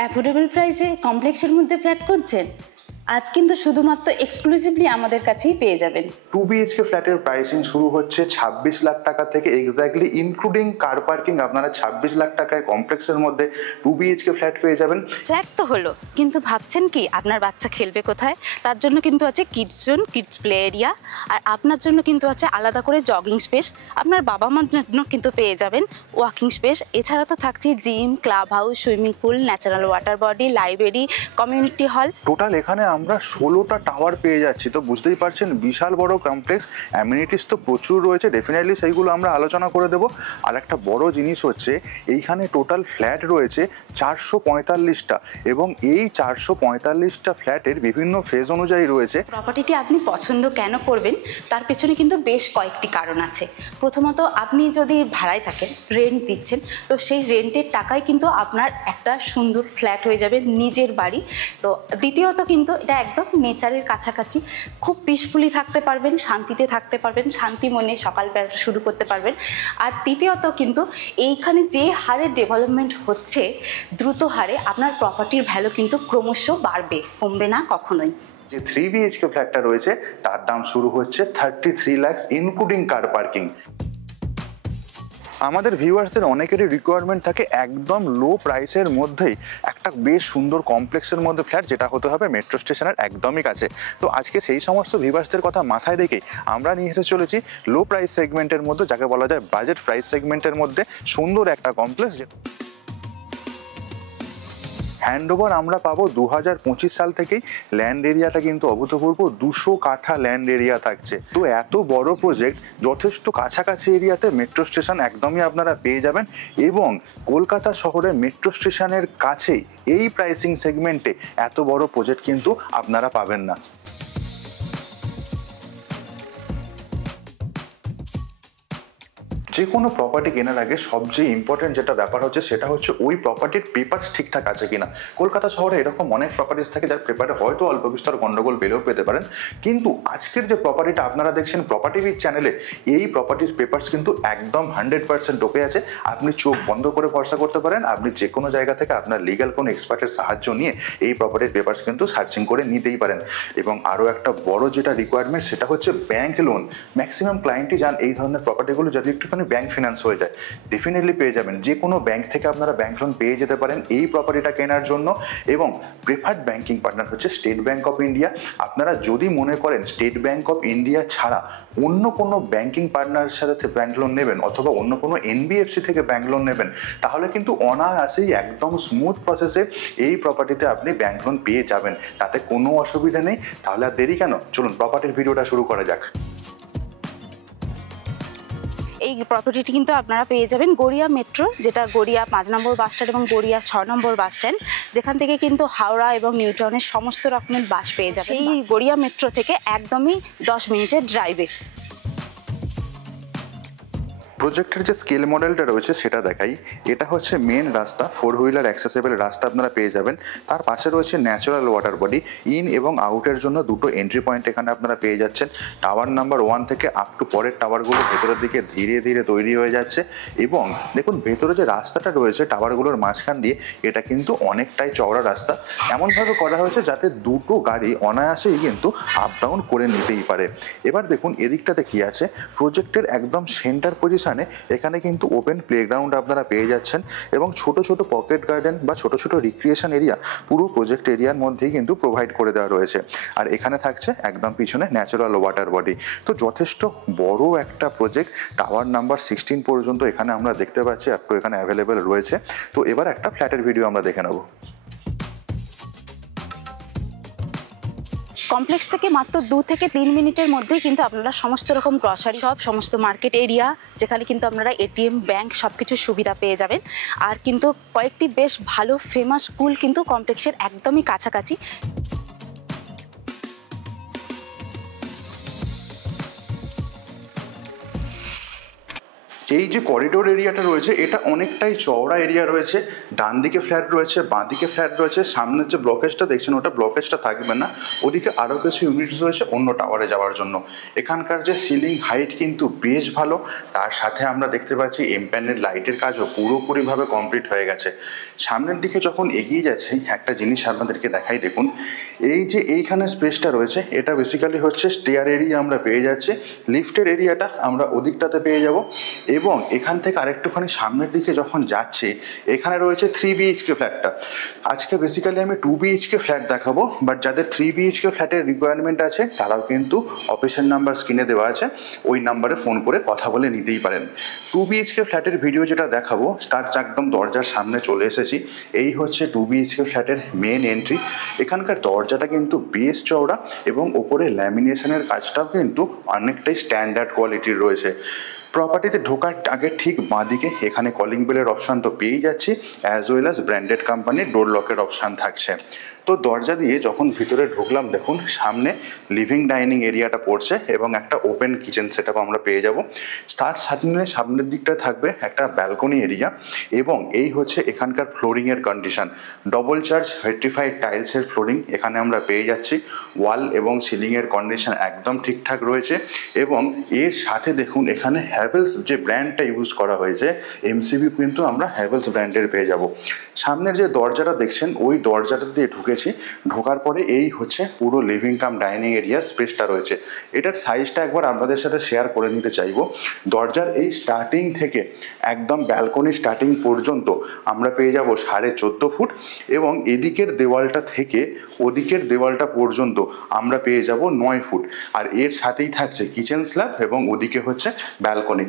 Affordable প্রাইসে কমপ্লেক্সের মধ্যে ফ্ল্যাট খুঁজছেন? আজ কিন্তু শুধুমাত্র এক্সক্লুসিভলি আমাদের কাছেই পেয়ে যাবেন। 2 BHK ফ্ল্যাটের প্রাইসিং শুরু হচ্ছে 26 লাখ টাকা থেকে, এক্স্যাক্টলি ইনক্লুডিং কার পার্কিং আপনারা 26 লাখ টাকায় কমপ্লেক্সের মধ্যে 2 BHK ফ্ল্যাট পেয়ে যাবেন। ফ্ল্যাট তো হলো, কিন্তু ভাবছেন কি আপনার বাচ্চা খেলবে কোথায়? তার জন্য কিন্তু আছে kids zone, kids play area, আর আপনার জন্য কিন্তু আছে আলাদা করে জগিং স্পেস। আপনার বাবা মার জন্য কিন্তু পেয়ে যাবেন ওয়াকিং স্পেস। এছাড়া তো থাকছে gym, club house, swimming pool, natural water body, library, community hall. Total এখানে আমরা 16টা টাওয়ার পেয়ে যাচ্ছি। তো বুঝতেই পারছেন বিশাল বড় কমপ্লেক্স, অ্যামিনিটিস তো প্রচুর রয়েছে, ডেফিনেটলি সেইগুলো আমরা আলোচনা করে দেবো। আর একটা বড় জিনিস হচ্ছে এইখানে টোটাল ফ্ল্যাট রয়েছে 445টা, এবং এই 445টা ফ্ল্যাটের বিভিন্ন ফেজ অনুযায়ী রয়েছে। প্রপার্টিটি আপনি পছন্দ কেন করবেন তার পেছনে কিন্তু বেশ কয়েকটি কারণ আছে। প্রথমত, আপনি যদি ভাড়ায় থাকেন, রেন্ট দিচ্ছেন, তো সেই রেন্টের টাকায় কিন্তু আপনার একটা সুন্দর ফ্ল্যাট হয়ে যাবে, নিজের বাড়ি। তো দ্বিতীয়ত কিন্তু এটা একদম নেচারের কাছাকাছি, খুব পিসফুলি থাকতে পারবেন, শান্তিতে থাকতে পারবেন, শান্তি মনে সকালবেলা শুরু করতে পারবেন। আর তৃতীয়ত কিন্তু এইখানে যে হারে ডেভেলপমেন্ট হচ্ছে, দ্রুত হারে আপনার প্রপার্টির ভ্যালু কিন্তু ক্রমশ বাড়বে, কমবে না কখনোই। যে 3 BHK ফ্ল্যাটটা রয়েছে তার দাম শুরু হচ্ছে 33 লাখ ইনক্লুডিং কার পার্কিং। আমাদের ভিউয়ার্সদের অনেকেরই রিকোয়ারমেন্ট থাকে একদম লো প্রাইসের মধ্যেই একটা বেশ সুন্দর কমপ্লেক্সের মধ্যে ফ্ল্যাট, যেটা হতে হবে মেট্রো স্টেশনের একদমই কাছে। তো আজকে সেই সমস্ত ভিউয়ার্সদের কথা মাথায় রেখেই আমরা নিয়ে এসে চলেছি লো প্রাইস সেগমেন্টের মধ্যে, যাকে বলা যায় বাজেট প্রাইস সেগমেন্টের মধ্যে সুন্দর একটা কমপ্লেক্স। হ্যান্ডওভার আমরা পাবো 2025 সাল থেকেই। ল্যান্ড এরিয়াটা কিন্তু অভূতপূর্ব 200 কাঠা ল্যান্ড এরিয়া থাকছে। তো এত বড় প্রজেক্ট যথেষ্ট কাছাকাছি এরিয়াতে মেট্রো স্টেশন একদমই আপনারা পেয়ে যাবেন, এবং কলকাতা শহরে মেট্রো স্টেশনের কাছেই এই প্রাইসিং সেগমেন্টে এত বড় প্রজেক্ট কিন্তু আপনারা পাবেন না। যে কোনো প্রপার্টি কেনার আগে সবচেয়ে ইম্পর্টেন্ট যেটা ব্যাপার হচ্ছে সেটা হচ্ছে ওই প্রপার্টির পেপারস ঠিকঠাক আছে কিনা। কলকাতা শহরে এরকম অনেক প্রপার্টিস থাকে যার পেপারে হয়তো অল্প বিস্তর গন্ডগোল পেলেও পেতে পারেন, কিন্তু আজকের যে প্রপার্টিটা আপনারা দেখছেন প্রপার্টি উইথ চ্যানেলে, এই প্রপার্টির পেপারস কিন্তু একদম 100% ওকে আছে। আপনি চোখ বন্ধ করে ভরসা করতে পারেন, আপনি যে কোনো জায়গা থেকে আপনার লিগ্যাল কোনো এক্সপার্টের সাহায্য নিয়ে এই প্রপার্টির পেপারস কিন্তু সার্চিং করে নিতেই পারেন। এবং আরও একটা বড় যেটা রিকোয়ারমেন্ট সেটা হচ্ছে ব্যাংক লোন। ম্যাক্সিমাম ক্লায়েন্টই যান এই ধরনের প্রপার্টিগুলো যদি একটুখানি ব্যাংক ফিনান্স হয়ে যায়, ডেফিনেটলি পেয়ে যাবেন। যে কোনো ব্যাংক থেকে আপনারা ব্যাংক লোন পেয়ে যেতে পারেন এই প্রপার্টিটা কেনার জন্য। এবং প্রেফার্ড ব্যাংকিং পার্টনার হচ্ছে স্টেট ব্যাংক অফ ইন্ডিয়া। আপনারা যদি মনে করেন স্টেট ব্যাংক অফ ইন্ডিয়া ছাড়া অন্য কোনো ব্যাংকিং পার্টনারের সাথে ব্যাংক লোন নেবেন, অথবা অন্য কোনো এনবিএফসি থেকে ব্যাংক লোন নেবেন, তাহলে কিন্তু অনায়াসেই একদম স্মুথ প্রসেসে এই প্রপার্টিতে আপনি ব্যাংক লোন পেয়ে যাবেন, তাতে কোনো অসুবিধা নেই। তাহলে আর দেরি কেন, চলুন প্রপার্টির ভিডিওটা শুরু করা যাক। এই প্রপার্টিটি কিন্তু আপনারা পেয়ে যাবেন গড়িয়া মেট্রো, যেটা গড়িয়া 5 নম্বর বাস স্ট্যান্ড এবং গড়িয়া 6 নম্বর বাস স্ট্যান্ড, যেখান থেকে কিন্তু হাওড়া এবং নিউ টাউনের সমস্ত রকমের বাস পেয়ে যাবেন এই গড়িয়া মেট্রো থেকে একদমই 10 মিনিটের ড্রাইভে। প্রজেক্টের যে স্কেল মডেলটা রয়েছে সেটা দেখাই। এটা হচ্ছে মেন রাস্তা, 4 হুইলার অ্যাক্সেসেবল রাস্তা আপনারা পেয়ে যাবেন। তার পাশে রয়েছে ন্যাচারাল ওয়াটার বডি, ইন এবং আউটের জন্য দুটো এন্ট্রি পয়েন্ট এখানে আপনারা পেয়ে যাচ্ছেন। টাওয়ার নাম্বার 1 থেকে আপ টু পরের টাওয়ারগুলো ভেতরের দিকে ধীরে ধীরে তৈরি হয়ে যাচ্ছে। এবং দেখুন ভেতরে যে রাস্তাটা রয়েছে টাওয়ারগুলোর মাঝখান দিয়ে, এটা কিন্তু অনেকটাই চওড়া রাস্তা, এমনভাবে করা হয়েছে যাতে দুটো গাড়ি অনায়াসেই কিন্তু আপ ডাউন করে নিতেই পারে। এবার দেখুন এদিকটাতে কি আছে, প্রজেক্টের একদম সেন্টার পজিশন এখানে কিন্তু ওপেন প্লেগ্রাউন্ড আপনারা পেয়ে যাচ্ছেন, এবং ছোট ছোট পকেট গার্ডেন বা ছোট ছোট রিক্রিয়েশন এরিয়া পুরো প্রজেক্ট এরিয়ার মধ্যেই কিন্তু প্রোভাইড করে দেওয়া রয়েছে। আর এখানে থাকছে একদম পিছনে ন্যাচারাল ওয়াটার বডি। তো যথেষ্ট বড় একটা প্রজেক্ট, টাওয়ার নাম্বার 16 পর্যন্ত এখানে আমরা দেখতে পাচ্ছি এখানে অ্যাভেলেবেল রয়েছে। তো এবার একটা ফ্ল্যাটের ভিডিও আমরা দেখে নেব। কমপ্লেক্স থেকে মাত্র 2 থেকে 3 মিনিটের মধ্যেই কিন্তু আপনারা সমস্ত রকম গ্রসারি শপ, সমস্ত মার্কেট এরিয়া, যেখানে কিন্তু আপনারা এটিএম, ব্যাংক সবকিছু সুবিধা পেয়ে যাবেন। আর কিন্তু কয়েকটি বেশ ভালো ফেমাস স্কুল কিন্তু কমপ্লেক্সের একদমই কাছাকাছি। এই যে করিডোর এরিয়াটা রয়েছে এটা অনেকটাই চওড়া এরিয়া রয়েছে, ডান দিকে ফ্ল্যাট রয়েছে, বাঁ দিকে ফ্ল্যাট রয়েছে। সামনের যে ব্লকেজটা দেখছেন ওটা ব্লকেজটা থাকবে না, ওদিকে আরও কিছু ইউনিটস রয়েছে অন্য টাওয়ারে যাওয়ার জন্য। এখানকার যে সিলিং হাইট কিন্তু বেশ ভালো, তার সাথে আমরা দেখতে পাচ্ছি এমপ্যানেল লাইটের কাজও পুরোপুরিভাবে কমপ্লিট হয়ে গেছে। সামনের দিকে যখন এগিয়ে যাচ্ছে একটা জিনিস আপনাদেরকে দেখাই, দেখুন এই যে এইখানে স্পেসটা রয়েছে এটা বেসিক্যালি হচ্ছে স্টেয়ার এরিয়া আমরা পেয়ে যাচ্ছি, লিফটের এরিয়াটা আমরা ওদিকটাতে পেয়ে যাব। এবং এখান থেকে আরেকটুখানি সামনের দিকে যখন যাচ্ছে এখানে রয়েছে 3 BHK ফ্ল্যাটটা। আজকে বেসিক্যালি আমি 2 BHK ফ্ল্যাট দেখাবো, বাট যাদের 3 BHK ফ্ল্যাটের রিকোয়ারমেন্ট আছে তারাও কিন্তু অফিসের নাম্বার স্ক্রিনে দেওয়া আছে, ওই নাম্বারে ফোন করে কথা বলে নিতেই পারেন। 2 BHK ফ্ল্যাটের ভিডিও যেটা দেখাবো তার একদম দরজার সামনে চলে এসেছি। এই হচ্ছে 2 BHK ফ্ল্যাটের মেন এন্ট্রি। এখানকার দরজাটা কিন্তু বেশ চওড়া এবং ওপরে ল্যামিনেশনের কাজটাও কিন্তু অনেকটাই স্ট্যান্ডার্ড কোয়ালিটির রয়েছে। প্রপার্টিতে ঢোকার আগে ঠিক বাঁদিকে এখানে কলিং বেলের অপশান তো পেয়েই যাচ্ছি, অ্যাজ ওয়েল অ্যাজ ব্র্যান্ডেড কোম্পানির ডোর লকের অপশান থাকছে। তো দরজা দিয়ে যখন ভিতরে ঢুকলাম দেখুন সামনে লিভিং ডাইনিং এরিয়াটা পড়ছে এবং একটা ওপেন কিচেন সেটআপ আমরা পেয়ে যাব। তার সামনের দিকটা থাকবে একটা ব্যালকনি এরিয়া এবং এই হচ্ছে এখানকার ফ্লোরিংয়ের কন্ডিশন। ডবল চার্জ ভেট্রিফাইড টাইলসের ফ্লোরিং এখানে আমরা পেয়ে যাচ্ছি। ওয়াল এবং সিলিংয়ের কন্ডিশন একদম ঠিকঠাক রয়েছে এবং এর সাথে দেখুন এখানে হ্যাভেলস যে ব্র্যান্ডটা ইউজ করা হয়েছে এমসিবি কিন্তু আমরা হ্যাভেলস ব্র্যান্ডের পেয়ে যাব। সামনের যে দরজাটা দেখছেন ওই দরজাটা দিয়ে ঢোকার পরে এই হচ্ছে পুরো লিভিং কাম ডাইনিং এরিয়া স্পেসটা রয়েছে। এটার সাইজটা একবার আপনাদের সাথে শেয়ার করে নিতে চাইবো। দরজার এই স্টার্টিং থেকে একদম ব্যালকনি স্টার্টিং পর্যন্ত আমরা পেয়ে যাব 14.5 ফুট এবং এদিকের দেওয়ালটা থেকে ওদিকের দেওয়ালটা পর্যন্ত আমরা পেয়ে যাব 9 ফুট। আর এর সাথেই থাকছে কিচেন স্ল্যাব এবং ওদিকে হচ্ছে ব্যালকনি।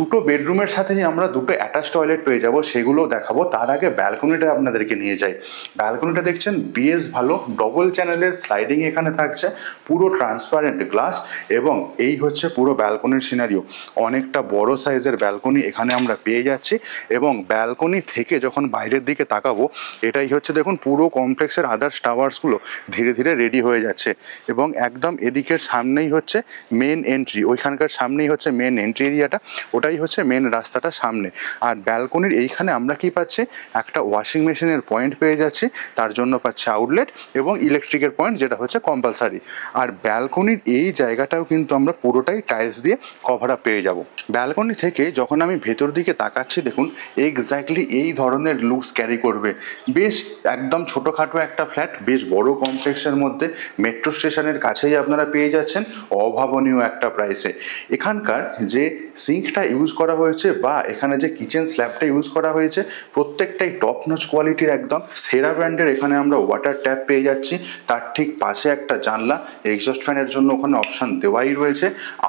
দুটো বেডরুমের সাথেই আমরা দুটো অ্যাটাচ টয়লেট পেয়ে যাব, সেগুলো দেখাবো। তার আগে ব্যালকনিটা আপনাদেরকে নিয়ে যাই। ব্যালকনিটা দেখছেন বেশ ভালো, ডবল চ্যানেলের স্লাইডিং এখানে থাকছে, পুরো ট্রান্সপারেন্ট গ্লাস এবং এই হচ্ছে পুরো ব্যালকনির সিনারিও। অনেকটা বড় সাইজের ব্যালকনি এখানে আমরা পেয়ে যাচ্ছি এবং ব্যালকনি থেকে যখন বাইরের দিকে তাকাবো এটাই হচ্ছে দেখুন পুরো কমপ্লেক্সের আদার্স টাওয়ার্সগুলো ধীরে ধীরে রেডি হয়ে যাচ্ছে এবং একদম এদিকের সামনেই হচ্ছে মেন এন্ট্রি, ওইখানকার সামনেই হচ্ছে মেন এন্ট্রি এরিয়াটা, ওটাই হচ্ছে মেন রাস্তাটা সামনে। আর ব্যালকনির এইখানে আমরা কি পাচ্ছি, একটা ওয়াশিং মেশিনের পয়েন্ট পেয়ে যাচ্ছি, তার জন্য পাচ্ছি আউটলেট এবং ইলেকট্রিকের পয়েন্ট যেটা হচ্ছে কম্পালসারি। আর ব্যালকনির এই জায়গাটাও কিন্তু আমরা পুরোটাই টাইলস দিয়ে কভার আপ পেয়ে যাব। ব্যালকনি থেকে যখন আমি ভেতর দিকে তাকাচ্ছি দেখুন এক্স্যাক্টলি এই ধরনের লুকস ক্যারি করবে। বেশ একদম ছোটোখাটো একটা ফ্ল্যাট, বেশ বড় কমপ্লেক্সের মধ্যে, মেট্রো স্টেশনের কাছেই আপনারা পেয়ে যাচ্ছেন অভাবনীয় একটা প্রাইসে। এখানকার যে সিঙ্কটা ইউজ করা হয়েছে বা এখানে যে কিচেন স্ল্যাবটা ইউজ করা হয়েছে প্রত্যেকটাই টপ নচ কোয়ালিটির, একদম সেরা ব্র্যান্ডের। এখানে আমরা ওয়াটার ট্যাপ পেয়ে যাচ্ছি, তার ঠিক পাশে একটা জানলা, এক্সস্ট ফ্যানের জন্য ওখানে অপশান দেওয়াই রয়েছে।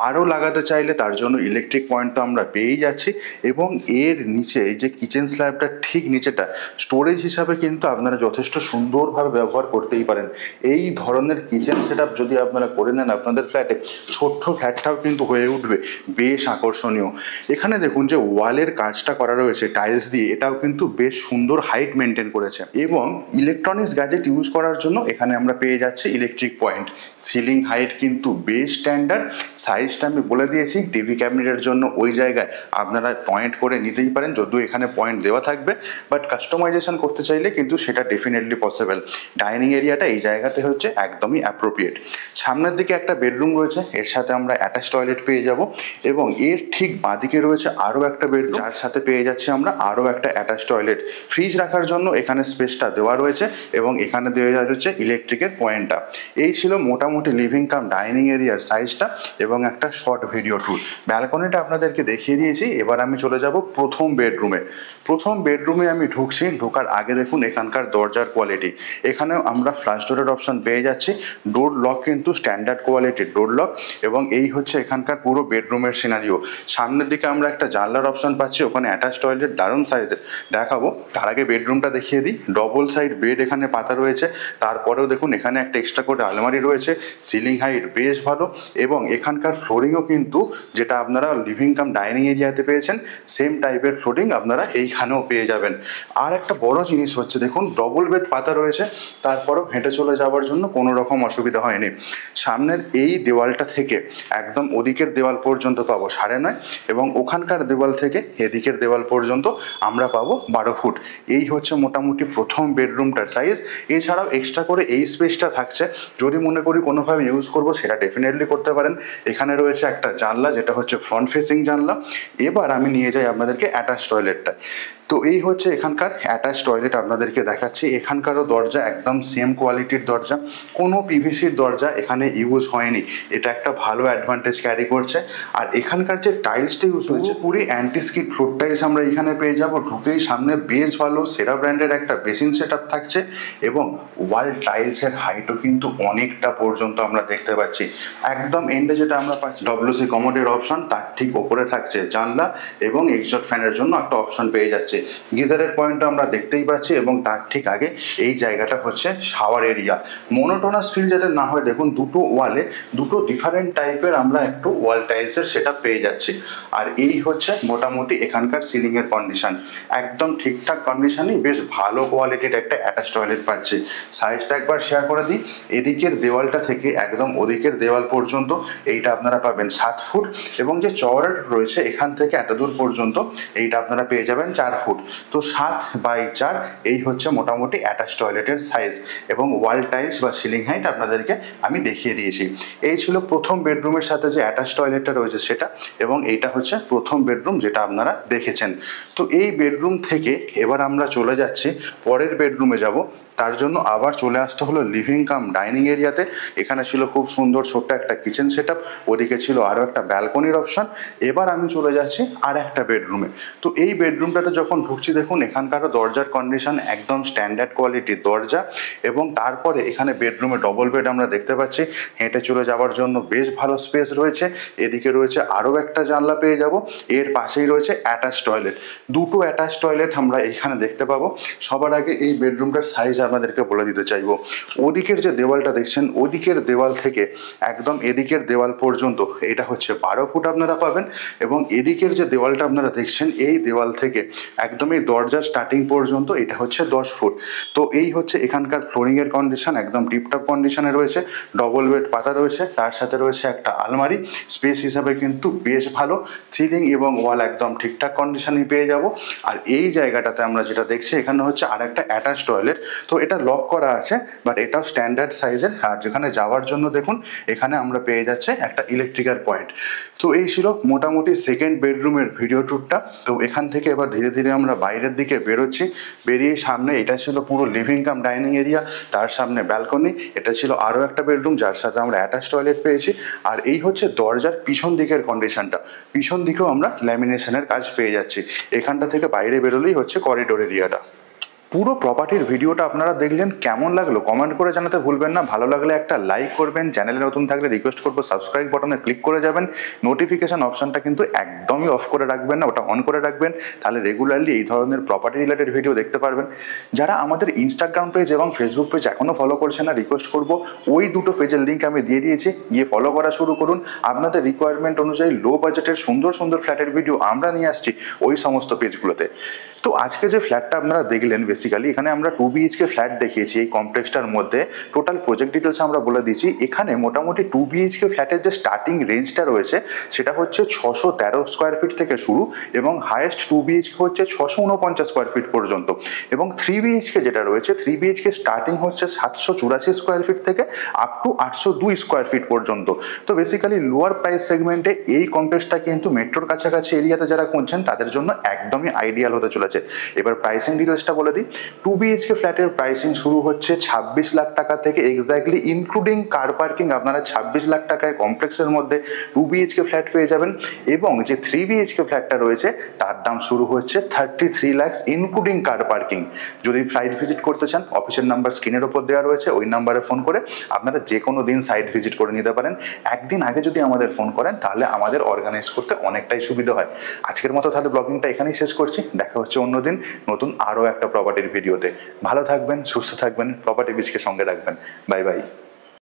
আরও লাগাতে চাইলে তার জন্য ইলেকট্রিক পয়েন্ট তো আমরা পেয়েই যাচ্ছি এবং এর নিচে এই যে কিচেন স্ল্যাবটা ঠিক নিচেটা স্টোরেজ হিসাবে কিন্তু আপনারা যথেষ্ট সুন্দরভাবে ব্যবহার করতেই পারেন। এই ধরনের কিচেন সেটআপ যদি আপনারা করে নেন আপনাদের ফ্ল্যাটে, ছোট্ট ফ্ল্যাটটাও কিন্তু হয়ে উঠবে বেশ আকর্ষণীয়। এখানে দেখুন যে ওয়ালের কাজটা করা রয়েছে টাইলস দিয়ে, এটাও কিন্তু বেশ সুন্দর হাইট মেনটেন করেছে এবং ইলেকট্রনিক্স গ্যাজেট ইউজ করার জন্য এখানে আমরা পেয়ে যাচ্ছি ইলেকট্রিক পয়েন্ট। সিলিং হাইট কিন্তু বেশ স্ট্যান্ডার্ড, সাইজটা আমি বলে দিয়েছি। টিভি ক্যাবিনেটের জন্য ওই জায়গায় আপনারা পয়েন্ট করে নিতেই পারেন, যদিও এখানে পয়েন্ট দেওয়া থাকবে, বাট কাস্টমাইজেশন করতে চাইলে কিন্তু সেটা ডেফিনেটলি পসিবল। ডাইনিং এরিয়াটা এই জায়গাতে হচ্ছে একদমই অ্যাপ্রোপ্রিয়েট। সামনের দিকে একটা বেডরুম রয়েছে, এর সাথে আমরা অ্যাটাচ টয়লেট পেয়ে যাব এবং এর ঠিক বাঁদিকে রয়েছে আরও একটা বেডরুম, যার সাথে পেয়ে যাচ্ছি আমরা আরও একটা অ্যাটাচ টয়লেট। ফ্রিজ রাখার জন্য এখানে স্পেসটা দেওয়া রয়েছে এবং এখানে দেওয়া যাচ্ছে ইলেকট্রিকের পয়েন্টটা। এই ছিল মোটামুটি লিভিং কাম ডাইনিং এরিয়ার সাইজটা এবং একটা শর্ট ভিডিও ট্যুর। ব্যালকনিটা আপনাদেরকে দেখিয়ে দিয়েছি, এবার আমি চলে যাব প্রথম বেডরুমে। প্রথম বেডরুমে আমি ঢুকছি, ঢোকার আগে দেখুন এখানকার দরজার কোয়ালিটি। এখানেও আমরা ফ্লাশ ডোরের অপশান পেয়ে যাচ্ছি, ডোর লক কিন্তু স্ট্যান্ডার্ড কোয়ালিটির ডোর লক এবং এই হচ্ছে এখানকার পুরো বেডরুমের সিনারিও। সামনের দিকে আমরা একটা জানলার অপশান পাচ্ছি, ওখানে অ্যাটাচ টয়লেট দারুণ সাইজের দেখাবো। তার আগে বেডরুমটা দেখিয়ে দিই। ডবল সাইড বেড এখানে পাতা রয়েছে, তারপরেও দেখুন এখানে একটা এক্সট্রা করে আলমারি রয়েছে। সিলিং হাইট বেশ ভালো এবং এখানকার ফ্লোরিংও কিন্তু যেটা আপনারা লিভিং কাম ডাইনিং এরিয়াতে পেয়েছেন সেম টাইপের ফ্লোরিং আপনারা এইখানেও পেয়ে যাবেন। আর একটা বড় জিনিস হচ্ছে দেখুন ডবল বেড পাতা রয়েছে, তারপরেও হেঁটে চলে যাওয়ার জন্য কোনো রকম অসুবিধা হয়নি। সামনের এই দেওয়ালটা থেকে একদম ওদিকের দেওয়াল পর্যন্ত পাবো 9.5 নয়, এবং ওখানকার দেওয়াল থেকে এদিকের দেওয়াল পর্যন্ত আমরা পাবো 12 ফুট। এই হচ্ছে মোটামুটি প্রথম বেডরুমটার সাইজ। এছাড়াও এক্সট্রা করে এই স্পেসটা থাকছে, যদি মনে করি কোনোভাবে ইউজ করবো সেটা ডেফিনেটলি করতে পারেন। এখানে রয়েছে একটা জানলা, যেটা হচ্ছে ফ্রন্ট ফেসিং জানলা। এবার আমি নিয়ে যাই আপনাদেরকে অ্যাটাচ টয়লেটটা। তো এই হচ্ছে এখানকার অ্যাটাচ টয়লেট, আপনাদেরকে দেখাচ্ছি। এখানকারও দরজা একদম সেম কোয়ালিটির দরজা, কোনো পিভিসির দরজা এখানে ইউজ হয়নি, এটা একটা ভালো অ্যাডভান্টেজ ক্যারি করছে। আর এখানকার যে টাইলসটা ইউজ হয়েছে পুরো অ্যান্টি স্কিড ফ্লোর টাইলস আমরা এখানে পেয়ে যাবো। ঢুকেই সামনে বেশ ভালো সেরা ব্র্যান্ডের একটা বেসিন সেট আপ থাকছে, এবং ওয়াল টাইলসের হাইটও কিন্তু অনেকটা পর্যন্ত আমরা দেখতে পাচ্ছি। একদম এন্ডে যেটা আমরা পাচ্ছি ডব্লিউসি কমোডের অপশন, তার ঠিক ওপরে থাকছে জানলা, এবং এক্সস্ট ফ্যানের জন্য একটা অপশন পেয়ে যাচ্ছে। গিজারের পয়েন্টটা আমরা দেখতেই পাচ্ছি, এবং তার ঠিক আগে এই জায়গাটা হচ্ছে শাওয়ার এরিয়া। মোনোটোনাস ফিল যাতে না হয়, দেখুন দুটো ওয়ালে দুটো ডিফারেন্ট টাইপের আমরা একটু ওয়াল টাইলসের সেটা পেয়ে যাচ্ছি। আর এই হচ্ছে মোটামুটি এখানকার সিলিংয়ের কন্ডিশন, একদম ঠিকঠাক কন্ডিশনই, বেশ ভালো কোয়ালিটির একটা অ্যাটাচ টয়লেট পাচ্ছি। সাইজটা একবার শেয়ার করে দিই, এদিকের দেওয়ালটা থেকে একদম ওদিকের দেওয়াল পর্যন্ত এইটা আপনারা পাবেন 7 ফুট, এবং যে চওড়া রয়েছে এখান থেকে এত দূর পর্যন্ত এইটা আপনারা পেয়ে যাবেন 4 ফুট। তো 7/4 এই হচ্ছে মোটামুটি অ্যাটাচ টয়লেটের সাইজ, এবং ওয়াল টাইলস বা সিলিং হাইট আপনাদেরকে আমি দেখিয়ে দিয়েছি। এই ছিল প্রথম বেডরুমের সাথে যে অ্যাটাচ টয়লেটটা রয়েছে সেটা, এবং এইটা হচ্ছে প্রথম বেডরুম যেটা আপনারা দেখেছেন। তো এই বেডরুম থেকে এবার আমরা চলে যাচ্ছি পরের বেডরুমে যাব। তার জন্য আবার চলে আসতে হলো লিভিং কাম ডাইনিং এরিয়াতে। এখানে ছিল খুব সুন্দর ছোট্ট একটা কিচেন সেট আপ, ওদিকে ছিল আরও একটা ব্যালকনির অপশন। এবার আমি চলে যাচ্ছি আর একটা বেডরুমে। তো এই বেডরুমটাতে যখন ঢুকছি, দেখুন এখানকারও দরজার কন্ডিশন একদম স্ট্যান্ডার্ড কোয়ালিটির দরজা, এবং তারপরে এখানে বেডরুমে ডবল বেড আমরা দেখতে পাচ্ছি। হেঁটে চলে যাওয়ার জন্য বেশ ভালো স্পেস রয়েছে। এদিকে রয়েছে আরও একটা জানলা পেয়ে যাব, এর পাশেই রয়েছে অ্যাটাচ টয়লেট। দুটো অ্যাটাচ টয়লেট আমরা এখানে দেখতে পাবো। সবার আগে এই বেডরুমটার সাইজ আপনাদেরকে বলে দিতে চাইবো। ওদিকের যে দেওয়ালটা দেখছেন, ওদিকের দেওয়াল থেকে একদম এদিকের দেওয়াল পর্যন্ত এটা হচ্ছে 12 ফুট আপনারা পাবেন, এবং এদিকের যে দেওয়ালটা আপনারা দেখছেন এই দেওয়াল থেকে একদম এই দরজার স্টার্টিং পর্যন্ত এটা হচ্ছে 10 ফুট। তো এই হচ্ছে এখানকার ফ্লোরিংয়ের কন্ডিশন, একদম টিপটপ কন্ডিশনে রয়েছে। ডবল বেড পাতা রয়েছে, তার সাথে রয়েছে একটা আলমারি। স্পেস হিসাবে কিন্তু বেশ ভালো। সিলিং এবং ওয়াল একদম ঠিকঠাক কন্ডিশনই পেয়ে যাব। আর এই জায়গাটাতে আমরা যেটা দেখছি, এখানে হচ্ছে আর একটা অ্যাটাচ টয়লেট। তো এটা লক করা আছে, বাট এটাও স্ট্যান্ডার্ড সাইজের। আর যেখানে যাওয়ার জন্য দেখুন এখানে আমরা পেয়ে যাচ্ছে একটা ইলেকট্রিক্যাল পয়েন্ট। তো এই ছিল মোটামুটি সেকেন্ড বেডরুমের ভিডিও ট্যুরটা। তো এখান থেকে এবার ধীরে ধীরে আমরা বাইরের দিকে বেরোচ্ছি। বেরিয়ে সামনে এটা ছিল পুরো লিভিং কাম ডাইনিং এরিয়া, তার সামনে ব্যালকনি। এটা ছিল আরও একটা বেডরুম যার সাথে আমরা অ্যাটাচ টয়লেট পেয়েছি। আর এই হচ্ছে দরজার পিছন দিকের কন্ডিশনটা। পিছন দিকেও আমরা ল্যামিনেশনের কাজ পেয়ে যাচ্ছি। এখানটা থেকে বাইরে বেরোলেই হচ্ছে করিডোর এরিয়াটা। পুরো প্রপার্টির ভিডিওটা আপনারা দেখলেন, কেমন লাগলো কমেন্ট করে জানাতে ভুলবেন না। ভালো লাগলে একটা লাইক করবেন, চ্যানেলে নতুন থাকলে রিকোয়েস্ট করবো সাবস্ক্রাইব বাটনে ক্লিক করে যাবেন। নোটিফিকেশন অপশনটা কিন্তু একদমই অফ করে রাখবেন না, ওটা অন করে রাখবেন, তাহলে রেগুলারলি এই ধরনের প্রপার্টি রিলেটেড ভিডিও দেখতে পারবেন। যারা আমাদের ইনস্টাগ্রাম পেজ এবং ফেসবুক পেজ এখনও ফলো করছে না, রিকোয়েস্ট করবো ওই দুটো পেজের লিঙ্ক আমি দিয়ে দিয়েছি, গিয়ে ফলো করা শুরু করুন। আপনাদের রিকোয়ারমেন্ট অনুযায়ী লো বাজেটের সুন্দর সুন্দর ফ্ল্যাটের ভিডিও আমরা নিয়ে আসছি ওই সমস্ত পেজগুলোতে। তো আজকে যে ফ্ল্যাটটা আপনারা দেখলেন, বেসিক্যালি এখানে আমরা 2 BHK ফ্ল্যাট দেখিয়েছি এই কমপ্লেক্সটার মধ্যে। টোটাল প্রজেক্ট ডিটেলস আমরা বলে দিয়েছি। এখানে মোটামুটি 2 BHK ফ্ল্যাটের যে স্টার্টিং রেঞ্জটা রয়েছে সেটা হচ্ছে 613 স্কোয়ার ফিট থেকে শুরু, এবং হায়েস্ট 2 BHK হচ্ছে 649 স্কোয়ার ফিট পর্যন্ত, এবং 3 BHK যেটা রয়েছে 3 BHK স্টার্টিং হচ্ছে 784 স্কোয়ার ফিট থেকে আপ টু 802 স্কোয়ার ফিট পর্যন্ত। তো বেসিক্যালি লোয়ার প্রাইস সেগমেন্টে এই কমপ্লেক্সটা কিন্তু মেট্রোর কাছাকাছি এরিয়াতে যারা খুঁজছেন তাদের জন্য একদমই আইডিয়াল হতে চলেছে। এবার প্রাইসিং ডিটেলসটা বলে দিই। 2 BHK ফ্ল্যাটের প্রাইসিং শুরু হচ্ছে 26 লাখ টাকা থেকে, এক্স্যাক্টলি ইনক্লুডিং কার পার্কিং আপনারা 26 লাখ টাকায় কমপ্লেক্সের মধ্যে 2 BHK ফ্ল্যাট পেয়ে যাবেন। এবং যে 3 BHK ফ্ল্যাটটা রয়েছে তার দাম শুরু হচ্ছে 33 লাখ ইনক্লুডিং কার পার্কিং। যদি সাইট ভিজিট করতে চান, অফিসের নাম্বার স্ক্রিনের ওপর দেওয়া রয়েছে, ওই নাম্বারে ফোন করে আপনারা যে কোনো দিন সাইট ভিজিট করে নিতে পারেন। একদিন আগে যদি আমাদের ফোন করেন তাহলে আমাদের অর্গানাইজ করতে অনেকটাই সুবিধা হয়। আজকের মতো তাহলে ব্লগিংটা এখানেই শেষ করছি। দেখা হচ্ছে অন্যদিন নতুন আরও একটা প্রপার্টির ভিডিওতে। ভালো থাকবেন, সুস্থ থাকবেন, প্রপার্টি বিচকে সঙ্গে রাখবেন। Bye bye.